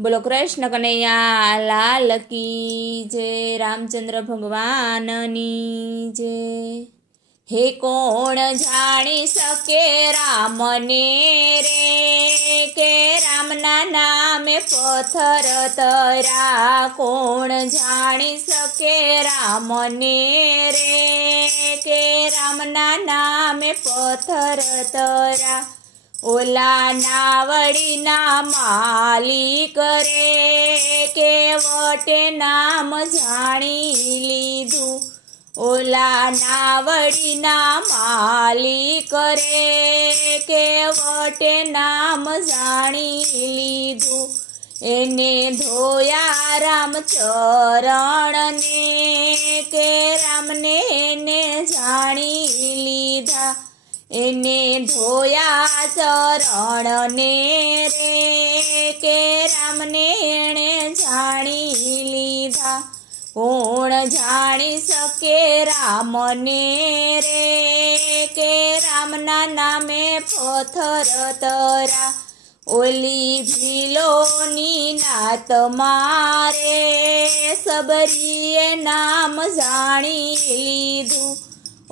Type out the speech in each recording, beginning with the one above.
બોલો કૃષ્ણ કનૈયા લાલ કી જય, રામચંદ્ર ભગવાનની જય। હે કોણ જાણી શકે રામને રે, કે રામના નામે પથ્થર તરા। કોણ જાણી શકે રામને રે, કે રામના નામે પથ્થર તરા। ઓલા નાવડીના માલિક રે, કે વટે નામ જાણી લીધું। ઓલા નાવડીના માલિક રે, કે વટે નામ જાણી લીધું। એને ધોયા રામ ચરણને, કે રામને એને જાણી લીધા। એને ધોયા ચરણને રે, કે રામને એણે જાણી લીધા। કોણ જાણી શકે રામને રે, કે રામના નામે પથ્થર તરા। ઓલી ભીલોની નાત મારે, સબરીએ નામ જાણી લીધું।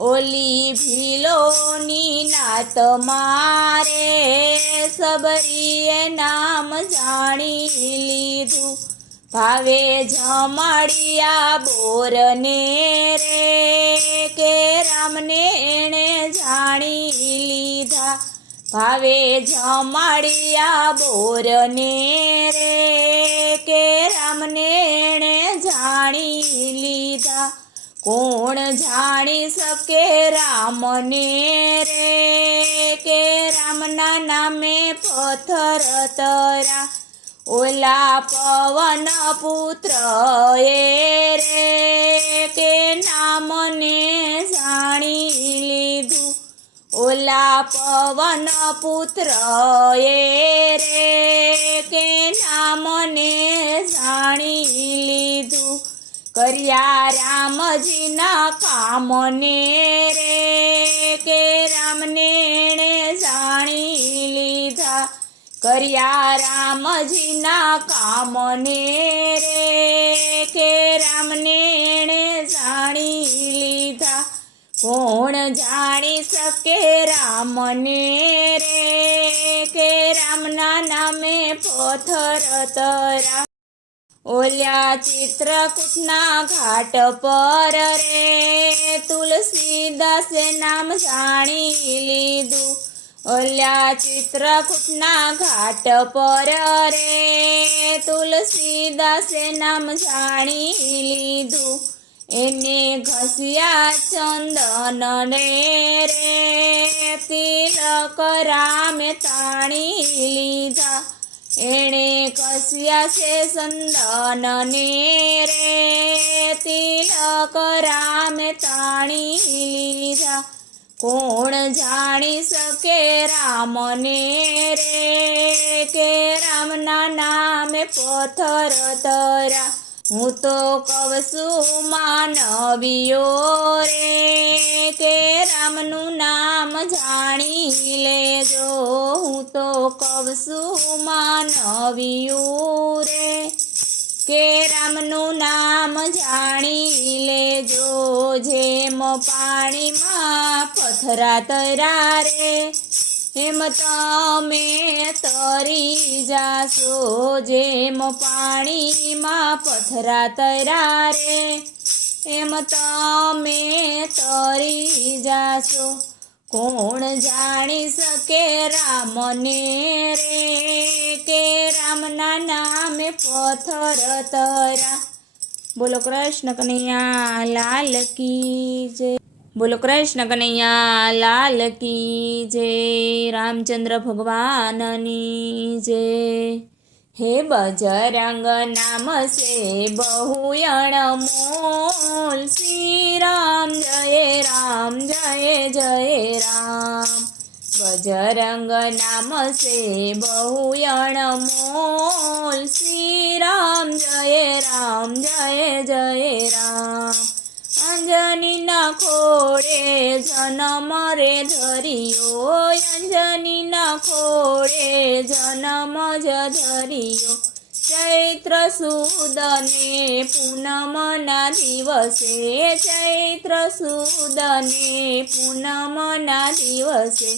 ઓલી ભીલોની નાત મારે, સબરીએ નામ જાણી લીધું। ભાવે જમાડિયા બોરને રે, કે રામને એણે જાણી લીધા। ભાવે જમાડિયા બોરને રે, કે રામને એણે જાણી લીધા। કોણ જાણી શકે રામને રે, કે રામના નામે પથ્થર તરા। ઓલા પવન પુત્ર એ રે, કે નામને જાણી લીધું। ઓલા પવન પુત્ર એ રે, કે નામને જાણી લીધું। કર્યા રામજીના કામને રે, કે રામને એણે જાણી લીધા। કર્યા રામજીના કામને રે, કે રામને એણે જાણી લીધા। કોણ જાણી શકે રામને રે, કે રામના નામે પથ્થર તરા। ઓલ્યા ચિત્રકૂટના ઘાટ પર રે, તુલસીદાસે નામ જાણી લીધું। ઓલ્યા ચિત્રકૂટના ઘાટ પર રે, તુલસીદાસે નામ જાણી લીધું। એને ઘસ્યા ચંદન રે, તિલક રામે તાણી લીધા। એણે ઘસ્યા છે ચંદનને રે, તિલક રામે તાણી લીધા। કોણ જાણી શકે રામને રે, કે રામના નામે પથ્થર તરા। હું તો કહું છું માનવીઓ રે, કે રામનું નામ જાણી લેજો। હું તો કહું છું માનવીઓ રે, કે રામનું નામ જાણી લેજો। જેમ પાણીમાં પથરા તર્યા રે, એમ તમે તરી જાશો। જેમ પાણીમાં પથરા તર્યા રે, એમ તમે તરી જાશો। કોણ જાણી શકે રામને રે, કે રામના નામે પથ્થર તરા। બોલો કૃષ્ણ કનૈયા લાલ કી જય। બોલો કૃષ્ણ કનૈયા લાલ કી જય, રામચંદ્ર ભગવાનની જય। હે બજરંગ નામ સે બહુ અણમોલ, શ્રી રામ જય રામ જય જય રામ। બજરંગ નામ સે બહુ અણમોલ, શ્રી રામ જય રામ જય જય રામ। અંજનીના ખોળે જન્મ રે ધર્યો, અંજનીના ખોળે જન્મ જ ધર્યો। ચૈત્ર સુદને પૂનમના દિવસે, ચૈત્ર સુદને પૂનમના દિવસે,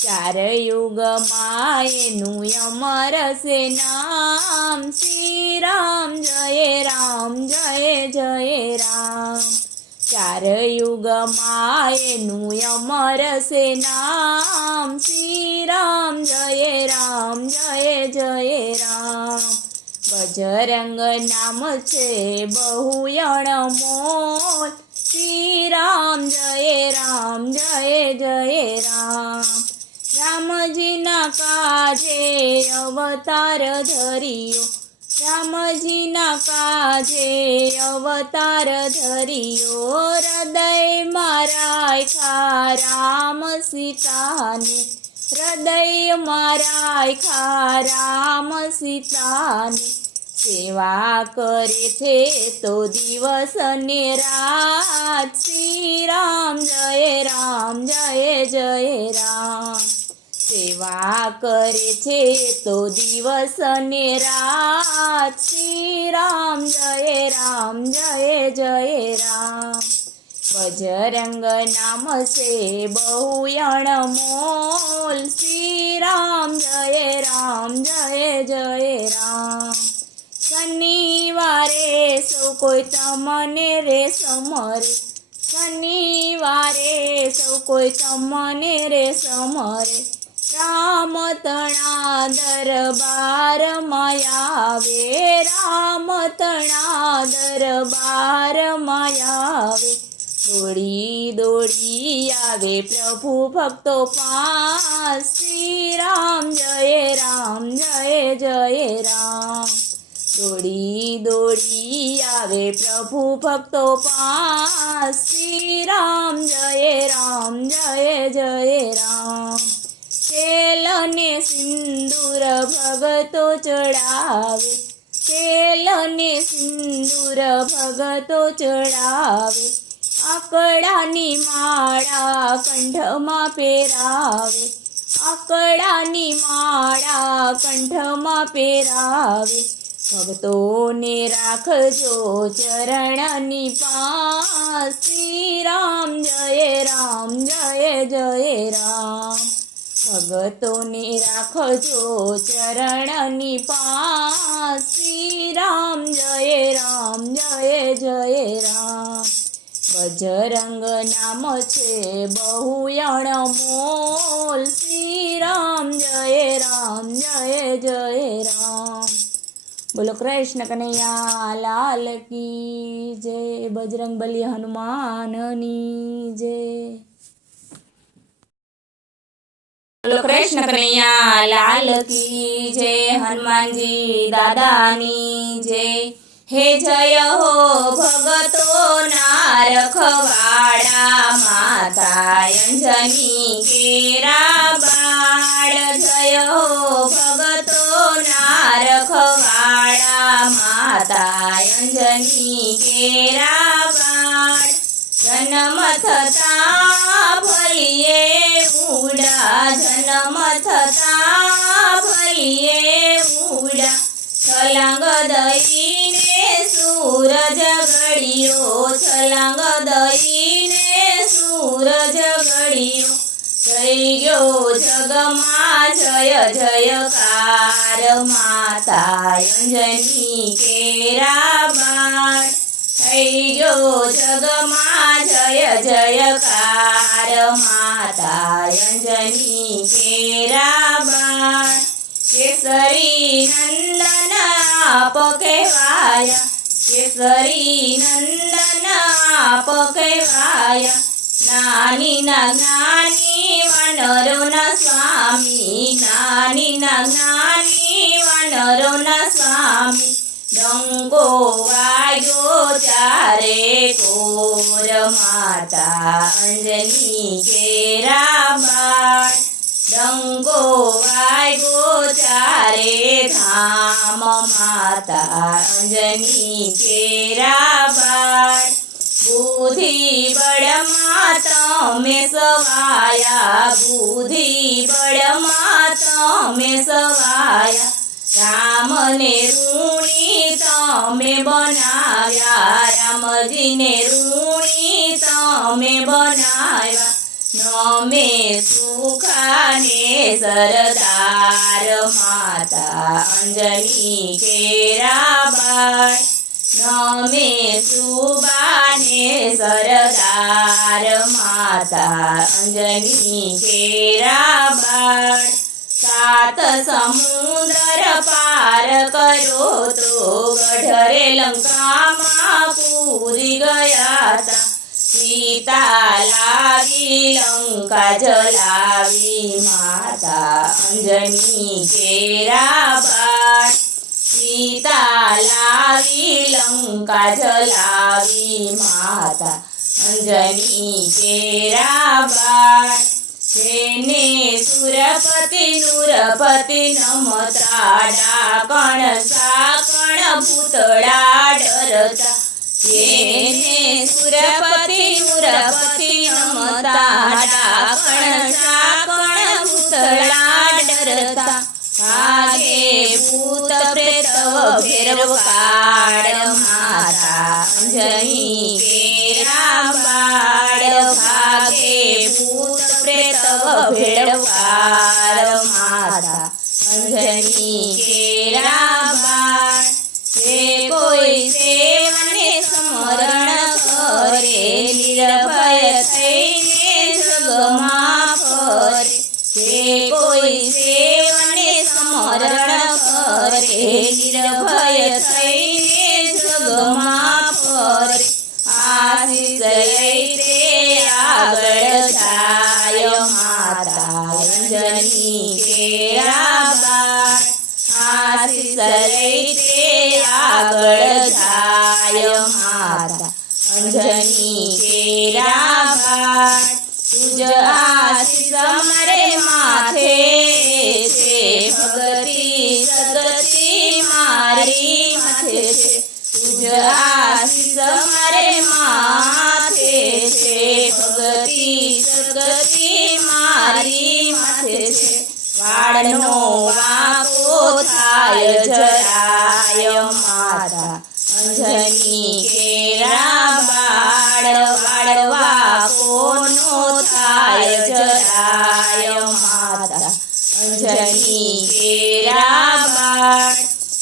ચાર યુગમાં એનું અમર છે નામ, શ્રી રામ જય રામ જય જય રામ. ચાર યુગમાં એનું અમર છે નામ, શ્રી રામ જય રામ જય જય રામ. બજરંગ નામ છે બહુ અણમોલ, શ્રી રામ જય રામ જય જય રામ. રામજીના કાજે અવતાર ધર્યો, રામજીના કાજે અવતાર ધર્યો, હૃદયમાં રાખ્યા રામ સીતાને, હૃદયમાં રાખ્યા રામ સીતાને. સેવા કરે છે તો દિવસ ને રાત, શ્રી રામ જય રામ જય જય રામ. સેવા કરે છે તો દિવસ ને રાત, શ્રી રામ જય રામ જય જય રામ. બજરંગ નામ છે બહુ અણમોલ, શ્રી રામ જય રામ જય જય રામ. શનિવારે સૌ કોઈ તમને રે સમરે, શનિવારે સૌ કોઈ તમને રે સમરે, રામ તણા દરબારમાં આવે, રામ તણા દરબારમાં આવે. દોડી દોડી આવે પ્રભુ ભક્તો પાસ, શ્રી રામ જય રામ જય જય રામ. દોડી દોડી આવે પ્રભુ ભક્તો પાસ, શ્રી રામ જય રામ જય જય રામ. તેલ ને સિંદૂર ભગતો ચડાવે, તેલ ને સિંદૂર ભગતો ચડાવે, આકડાની માળા કંઠમાં પહેરાવે, આકડાની માળા કંઠમાં પહેરાવે. ભક્તોને રાખજો ચરણની પાસ, શ્રી રામ જય રામ જય જય રામ. ભક્તોને રાખજો ચરણની પાસ, શ્રી રામ જય રામ જય જય રામ. બજરંગ નામ છે બહુ અણમોલ, શ્રી રામ જય રામ જય જય રામ. બોલો કૃષ્ણ કનૈયા લાલ કી જય. બજરંગ બલી હનુમાનની જય. બોલો કૃષ્ણ કનૈયા લાલ કી જય. હનુમાનજી દાદાની જય. હે જય હો ભગતો ના રખવાડા, માતા અંજની કેરા બાળ. જય હો ભગતો ના રખવાડા, માતા અંજની કેરા બાળ. જન્મ થતા ભલીએ ઉડા, જન્મ થતા ભલીએ ઉડા, છલાંગ દઈને સૂરજ ગળ્યો, છલાંગ દઈને સૂરજ ગળ્યો. થઈ ગયો જગમાં જય જયકાર, માતા અંજની કેરા બાળ. થઈ ગયો જગમાં જય જયકાર, માતા અંજની કેરા બાળ. કેસરી નંદન આપ કહેવાયા, કેસરી નંદન આપ કહેવાયા. નાની ના જ્ઞાની વાનરોના સ્વામી, નાની ના જ્ઞાની વાનરોના સ્વામી. ડંકો વાગ્યો ચારે કોર, માતા અંજની કેરા બાળ. ડંકો વાગ્યો ચારે ધામ, માતા અંજની કેરા બાળ. બુદ્ધિ બળમાં તમે સવાયા, બુદ્ધિ બળમાં તમે સવાયા. રામને ઋણી તમે બનાવ્યા, રામજીને ઋણી તમે બનાવ્યા, નમે સુખાને સરદાર માતા અંજની કેરાબાઈ, નમે સુબાને સરદાર માતા અંજની કેરાબાઈ, સાત સમુદ્ર પાર કરો તો ગઢરે લંકામાં પૂરી ગયા તા, સીતા લાવી લંકા જલાવી માતા અંજની કેરાબાઈ, સીતા લાવી લંકા જલાવી માતા અંજની કેરાબાઈ, જેને સુરપતિ નુરપતિ નમતા, ડાકણ સાકણ ભૂતળા ડરતા, જેને સુરપતિ નુરપતિ નમતા, ડાકણ સાકણ ભૂતળા ડરતા, ભાગે ભૂત પ્રેત ભૈરવ કાળ માતા અંજની કેરાબાઈ, ભાગે ભૂત પ્રેત ભૈરવ કાળ માતા અંજની કેરાબાઈ, જે કોઈ સેવને સ્મરણ કરે નિર્ભય થઈને જગમાં ફરે, જે કોઈ સેવને સ્મરણ કરે નિર્ભય થઈને જગમાં ફરે, આશીષ લઈ તે આગળ જાય માતા અંજની કેરાબાઈ, આશીષ લઈ તે આગળ જાય માતા અંજની કેરાબાઈ, તુજ આશીષ મારે માથે છે, ભગતિ સદતિ મારી માથે છે, તુજ આશીષ મારે માથે છે, ભગતિ સદતિ મારી માથે છે, વાળનો વાંકો થાય જરાય માતા અંજની કેરાબાઈ, વાળ વાંકો નો થાય જરાય માતા અંજની કેરાબાઈ,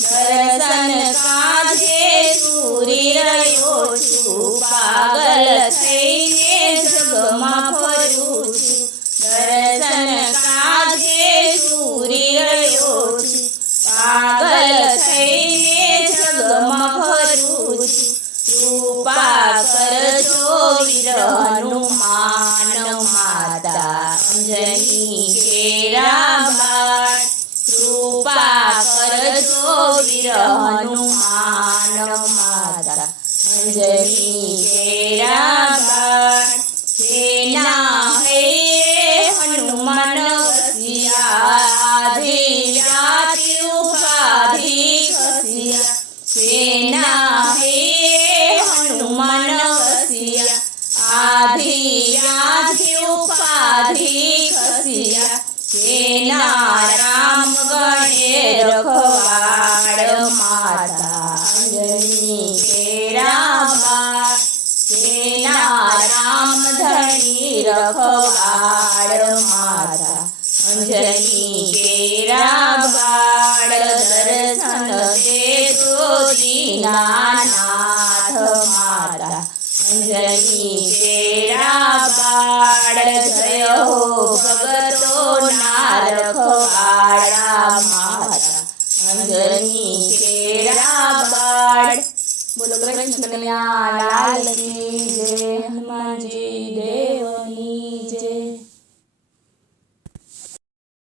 દર્શન કાજે સૂરી રહ્યો છું, પાગલ થઈને જગમાં ફરું છું, દર્શન કાજે સૂરી રહ્યો છું, પાગલ થઈને જગમાં ફરું છું, કૃપા કરજો વીર હનુમાન માતા અંજની કેરાબાઈ, કૃપા કરજો વીર હનુમાન માતા અંજની કેરાબાઈ, જેના હૈયે હનુમાન વસિયા, આધિ વ્યાધિ ઉપાધિ ખસિયા, જેના હૈયે હનુમાન વસિયા, આધિ વ્યાધિ ઉપાધિ ખસિયા, જેના રામ ગણે રખવાડ માતા અંજની કેરાબાઈ, જેના રામ ધણી રખવાડ માતા અંજની કેરાબાઈ, દર્શન દેજો દીનાનાથ માતા અંજની કેરાબાઈ, જય હો ભગતો ના રખવાડા માતા અંજની કેરાબાઈ, બોલો કૃષ્ણ કનૈયા લાલ કી